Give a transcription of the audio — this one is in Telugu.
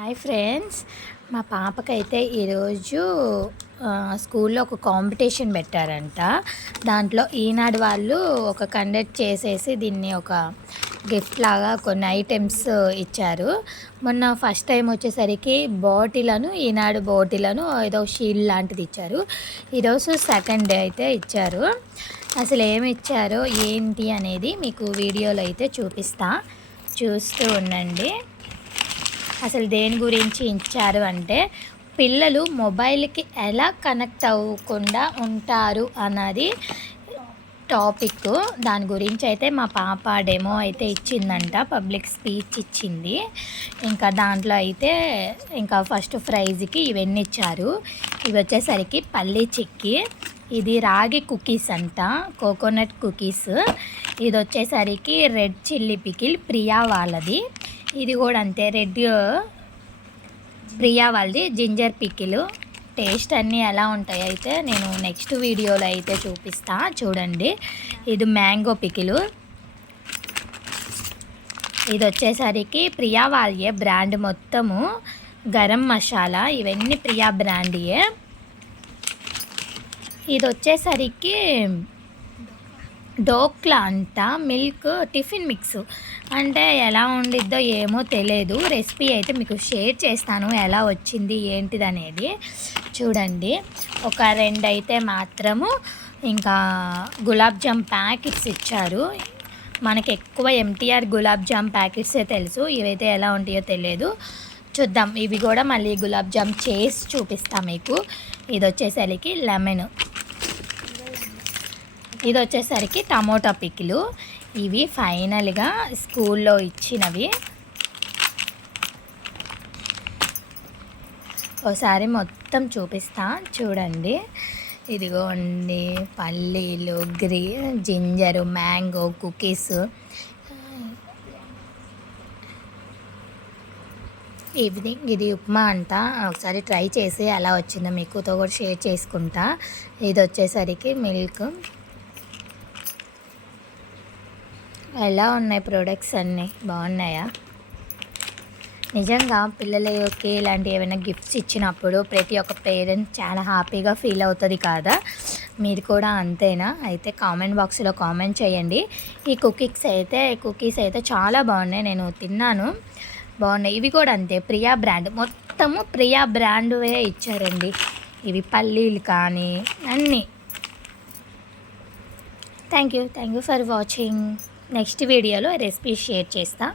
హాయ్ ఫ్రెండ్స్, మా పాపకైతే ఈరోజు స్కూల్లో ఒక కాంపిటీషన్ పెట్టారంట. దాంట్లో ఈనాడు వాళ్ళు ఒక కండక్ట్ చేసేసి దీన్ని ఒక గిఫ్ట్ లాగా కొన్ని ఐటమ్స్ ఇచ్చారు. మొన్న ఫస్ట్ టైం వచ్చేసరికి బాటిలను ఈనాడు బాటిలను ఏదో షీల్డ్ లాంటిది ఇచ్చారు. ఈరోజు సెకండ్ డే అయితే ఇచ్చారు. అసలు ఏమి ఇచ్చారో ఏంటి అనేది మీకు వీడియోలో అయితే చూస్తూ ఉండండి. అసలు దేని గురించి ఇచ్చారు అంటే, పిల్లలు మొబైల్కి ఎలా కనెక్ట్ అవ్వకుండా ఉంటారు అన్నది టాపిక్. దాని గురించి అయితే మా పాప డెమో అయితే ఇచ్చిందంట, పబ్లిక్ స్పీచ్ ఇచ్చింది. ఇంకా దాంట్లో అయితే ఇంకా ఫస్ట్ ప్రైజ్కి ఇవన్నీ ఇచ్చారు. ఇవి వచ్చేసరికి పల్లీ చిక్కీ, ఇది రాగి కుకీస్ అంట, కోకోనట్ కుకీస్. ఇది వచ్చేసరికి రెడ్ చిల్లీ పికిల్ ప్రియా వాళ్ళది. ఇది కూడా అంతే, ప్రియా వాళ్ళది జింజర్ పికిల్. టేస్ట్ అన్నీ ఎలా ఉంటాయి అయితే నేను నెక్స్ట్ వీడియోలో అయితే చూడండి. ఇది మ్యాంగో పికిల్. ఇది వచ్చేసరికి ప్రియా వాళ్ళే బ్రాండ్, మొత్తము గరం మసాలా ఇవన్నీ ప్రియా బ్రాండియే. ఇది వచ్చేసరికి డోక్లా అంట, మిల్క్ టిఫిన్ మిక్స్. అంటే ఎలా ఉండిద్దో ఏమో తెలియదు. రెసిపీ అయితే మీకు షేర్ చేస్తాను, ఎలా వచ్చింది ఏంటిది అనేది చూడండి. ఒక 2 అయితే మాత్రము ఇంకా గులాబ్ జామ్ ప్యాకెట్స్ ఇచ్చారు. మనకి ఎక్కువ ఎంటీఆర్ గులాబ్ జామ్ ప్యాకెట్సే తెలుసు, ఇవైతే ఎలా ఉంటాయో తెలియదు. చూద్దాం, ఇవి కూడా మళ్ళీ గులాబ్ జామ్ చేసి చూపిస్తాం మీకు. ఇది వచ్చేసరికి లెమన్, ఇది వచ్చేసరికి టమోటా పికిలు. ఇవి ఫైనల్గా స్కూల్లో ఇచ్చినవి. ఒకసారి మొత్తం చూపిస్తా చూడండి. ఇదిగోండి పల్లీలు, జింజరు, మ్యాంగో కుకీస్. ఇది ఉప్మా అంట. ఒకసారి ట్రై చేసి ఎలా వచ్చిందో మీకుతో కూడా షేర్ చేసుకుంటా. ఇది వచ్చేసరికి మిల్క్. ఎలా ఉన్నాయి ప్రోడక్ట్స్ అన్నీ బాగున్నాయా? నిజంగా పిల్లలకి ఇలాంటి ఏమైనా గిఫ్ట్స్ ఇచ్చినప్పుడు ప్రతి ఒక్క పేరెంట్ చాలా హ్యాపీగా ఫీల్ అవుతుంది కదా. మీరు కూడా అంతేనా? అయితే కామెంట్ బాక్స్లో కామెంట్ చేయండి. ఈ కుకీస్ అయితే చాలా బాగున్నాయి, నేను తిన్నాను, బాగున్నాయి. ఇవి కూడా అంతే, ప్రియా బ్రాండ్, మొత్తము ప్రియా బ్రాండ్వే ఇచ్చారండి. ఇవి పల్లీలు కానీ అన్నీ. Thank you for watching. Next వీడియోలో రెసిపీ షేర్ చేస్తా.